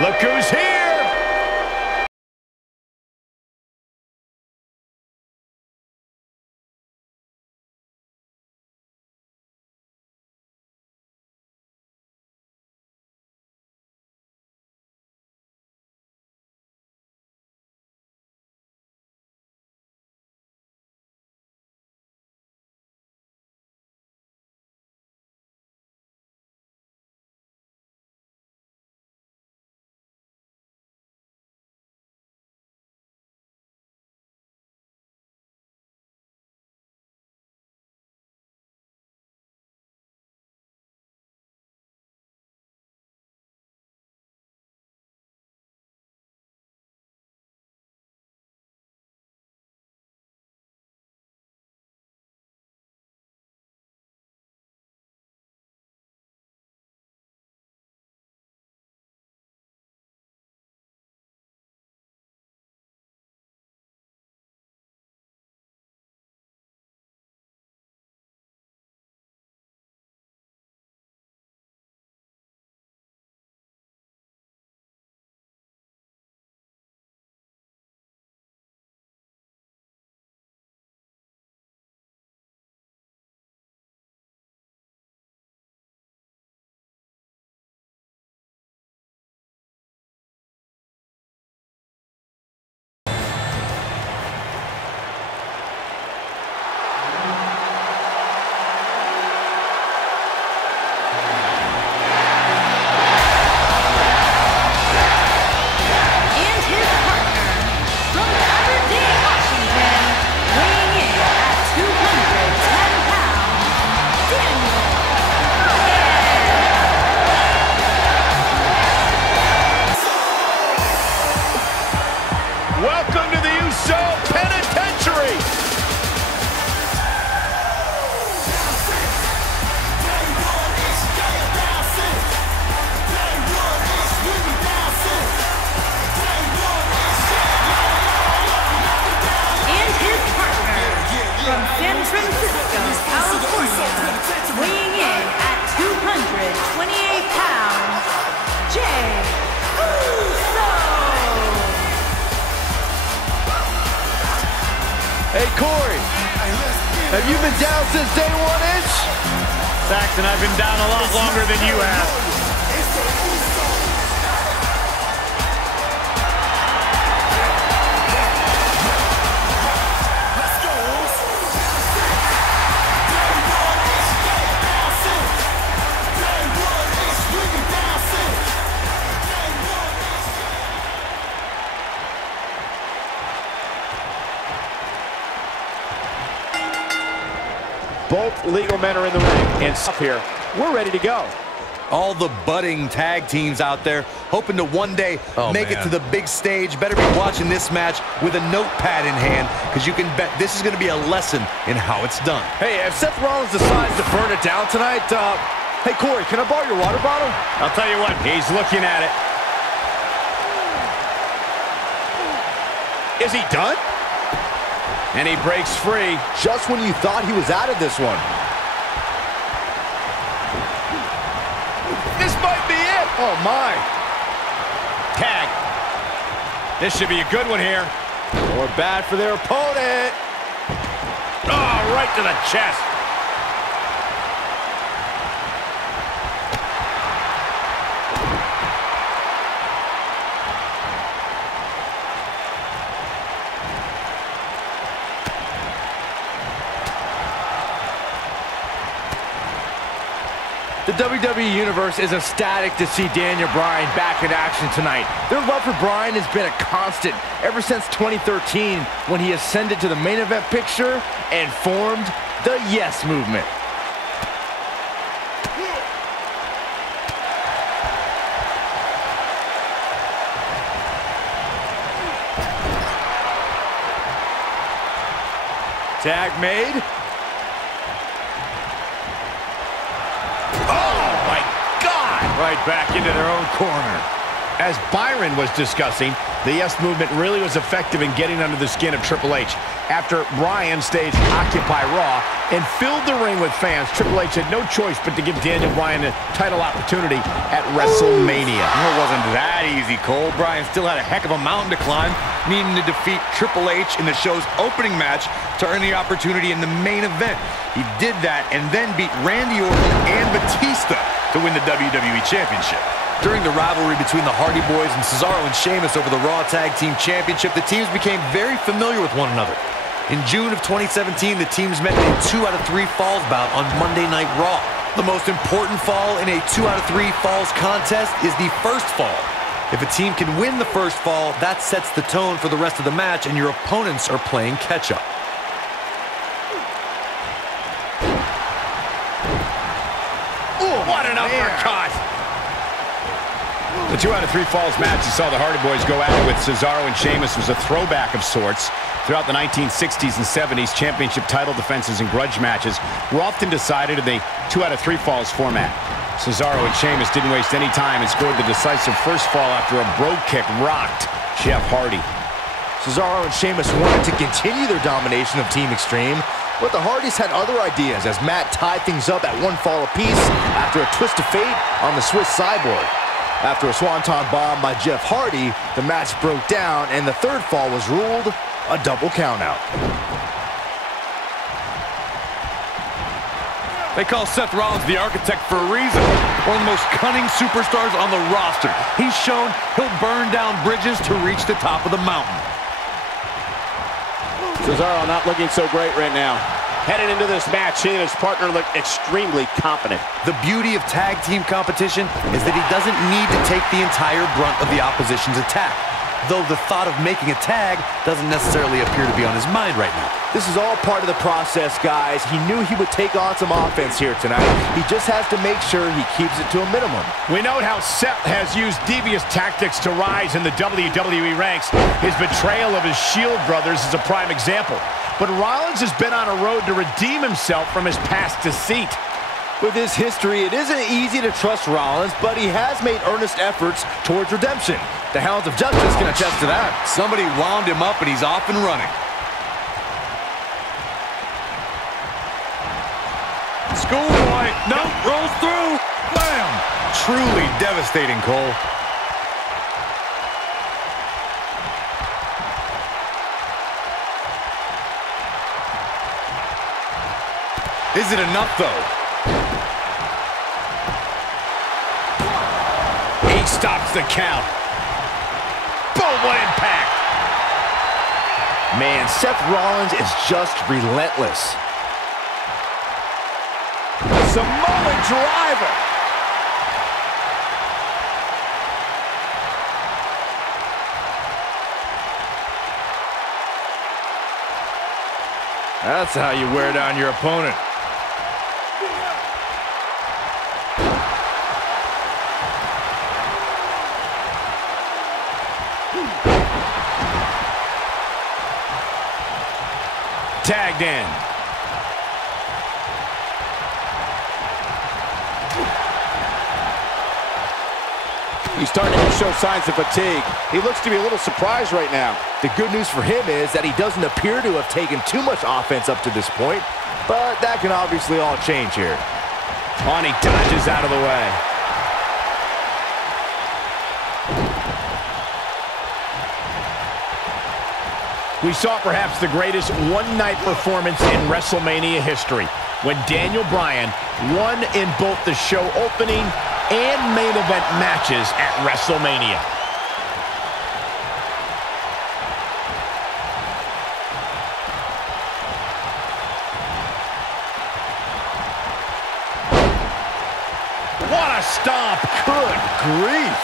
Look who's here! Welcome to the Uso Penitentiary! And his partner from San Francisco, California, weighing in at 228 pounds, Jey Uso! Hey, Corey, have you been down since day one-ish? Saxton, I've been down a lot longer than you have. Both legal men are in the ring, and stuff here. We're ready to go. All the budding tag teams out there hoping to one day make it to the big stage. Better be watching this match with a notepad in hand, because you can bet this is going to be a lesson in how it's done. Hey, if Seth Rollins decides to burn it down tonight, hey, Corey, can I borrow your water bottle? I'll tell you what, he's looking at it. Is he done? And he breaks free just when you thought he was out of this one. This might be it. Oh, my. Tag. This should be a good one here. Or bad for their opponent. Oh, right to the chest. The WWE Universe is ecstatic to see Daniel Bryan back in action tonight. Their love for Bryan has been a constant ever since 2013, when he ascended to the main event picture and formed the Yes Movement. Tag made. Oh, my God! Right back into their own corner. As Byron was discussing, the yes movement really was effective in getting under the skin of Triple H. After Bryan staged Occupy Raw and filled the ring with fans, Triple H had no choice but to give Daniel Bryan a title opportunity at WrestleMania. It wasn't that easy, Cole. Bryan still had a heck of a mountain to climb, needing to defeat Triple H in the show's opening match to earn the opportunity in the main event. He did that and then beat Randy Orton and Batista to win the WWE Championship. During the rivalry between the Hardy Boys and Cesaro and Sheamus over the Raw Tag Team Championship, the teams became very familiar with one another. In June of 2017, the teams met in a 2 out of 3 falls bout on Monday Night Raw. The most important fall in a 2 out of 3 falls contest is the first fall. If a team can win the first fall, that sets the tone for the rest of the match, and your opponents are playing catch-up. What an uppercut! The 2 out of 3 falls match, you saw the Hardy Boys go at it with Cesaro and Sheamus, was a throwback of sorts. Throughout the 1960s and 70s, championship title defenses and grudge matches were often decided in the 2 out of 3 falls format. Cesaro and Sheamus didn't waste any time and scored the decisive first fall after a brogue kick rocked Jeff Hardy. Cesaro and Sheamus wanted to continue their domination of Team Extreme, but the Hardys had other ideas as Matt tied things up at 1 fall apiece after a twist of fate on the Swiss Cyborg. After a swanton bomb by Jeff Hardy, the match broke down and the third fall was ruled a double countout. They call Seth Rollins the architect for a reason. One of the most cunning superstars on the roster. He's shown he'll burn down bridges to reach the top of the mountain. Cesaro not looking so great right now. Headed into this match, he and his partner look extremely confident. The beauty of tag team competition is that he doesn't need to take the entire brunt of the opposition's attack. Though the thought of making a tag doesn't necessarily appear to be on his mind right now. This is all part of the process, guys. He knew he would take on some offense here tonight. He just has to make sure he keeps it to a minimum. We note how Seth has used devious tactics to rise in the WWE ranks. His betrayal of his Shield brothers is a prime example. But Rollins has been on a road to redeem himself from his past deceit. With his history, it isn't easy to trust Rollins, but he has made earnest efforts towards redemption. The Hounds of Justice can attest to that. Somebody wound him up and he's off and running. Schoolboy, no, rolls through. Bam! Truly devastating, Cole. Is it enough, though? He stops the count. Boom, what impact! Man, Seth Rollins is just relentless. Samoan driver. That's how you wear down your opponent. Tagged in. He's starting to show signs of fatigue. He looks to be a little surprised right now. The good news for him is that he doesn't appear to have taken too much offense up to this point, but that can obviously all change here. On, he dodges out of the way. We saw perhaps the greatest one-night performance in WrestleMania history when Daniel Bryan won in both the show opening and main event matches at WrestleMania. What a stomp! Good grief!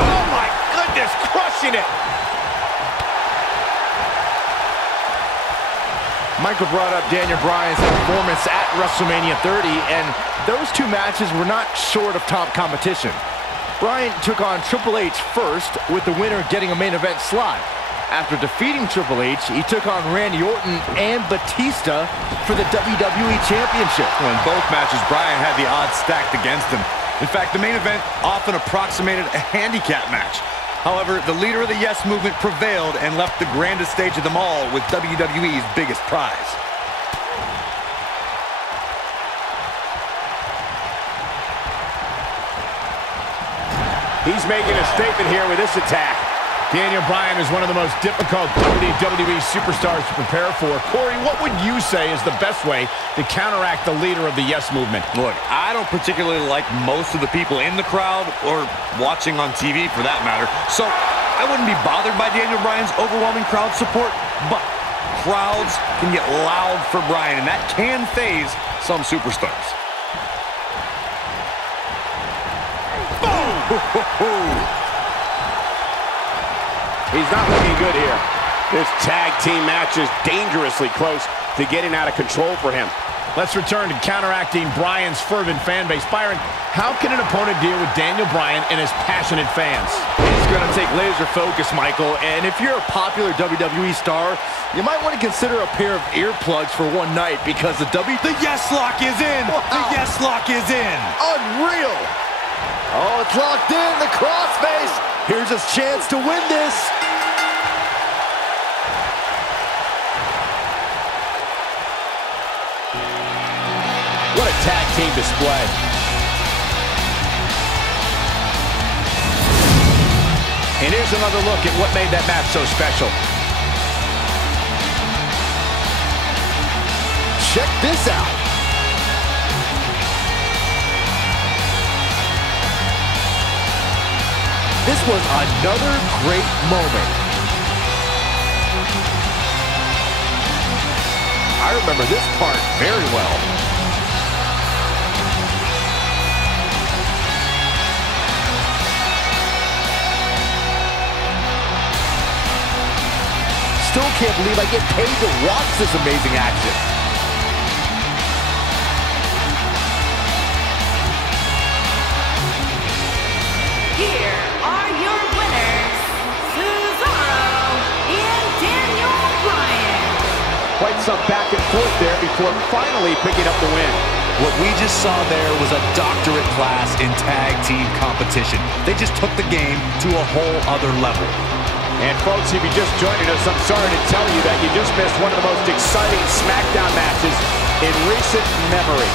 Oh my goodness, crushing it! Michael brought up Daniel Bryan's performance at WrestleMania 30, and those two matches were not short of top competition. Bryan took on Triple H first, with the winner getting a main event slot. After defeating Triple H, he took on Randy Orton and Batista for the WWE Championship. In both matches, Bryan had the odds stacked against him. In fact, the main event often approximated a handicap match. However, the leader of the Yes Movement prevailed and left the grandest stage of them all with WWE's biggest prize. He's making a statement here with this attack. Daniel Bryan is one of the most difficult WWE superstars to prepare for. Corey, what would you say is the best way to counteract the leader of the Yes Movement? Look, I don't particularly like most of the people in the crowd or watching on TV for that matter, so I wouldn't be bothered by Daniel Bryan's overwhelming crowd support, but crowds can get loud for Bryan, and that can phase some superstars. Boom! He's not looking good here. This tag team match is dangerously close to getting out of control for him. Let's return to counteracting Bryan's fervent fan base. Byron, how can an opponent deal with Daniel Bryan and his passionate fans? It's going to take laser focus, Michael. And if you're a popular WWE star, you might want to consider a pair of earplugs for one night because the Yes Lock is in! Wow. The Yes Lock is in! Unreal! Oh, it's locked in, the crossface. Here's his chance to win this. What a tag team display. And here's another look at what made that match so special. Check this out. This was another great moment. I remember this part very well. Still can't believe I get paid to watch this amazing action. Here are your winners, Cesaro and Daniel Bryan. Quite some back and forth there before finally picking up the win. What we just saw there was a doctorate class in tag team competition. They just took the game to a whole other level. And folks, if you're just joining us, I'm sorry to tell you that you just missed one of the most exciting Smackdown matches in recent memory.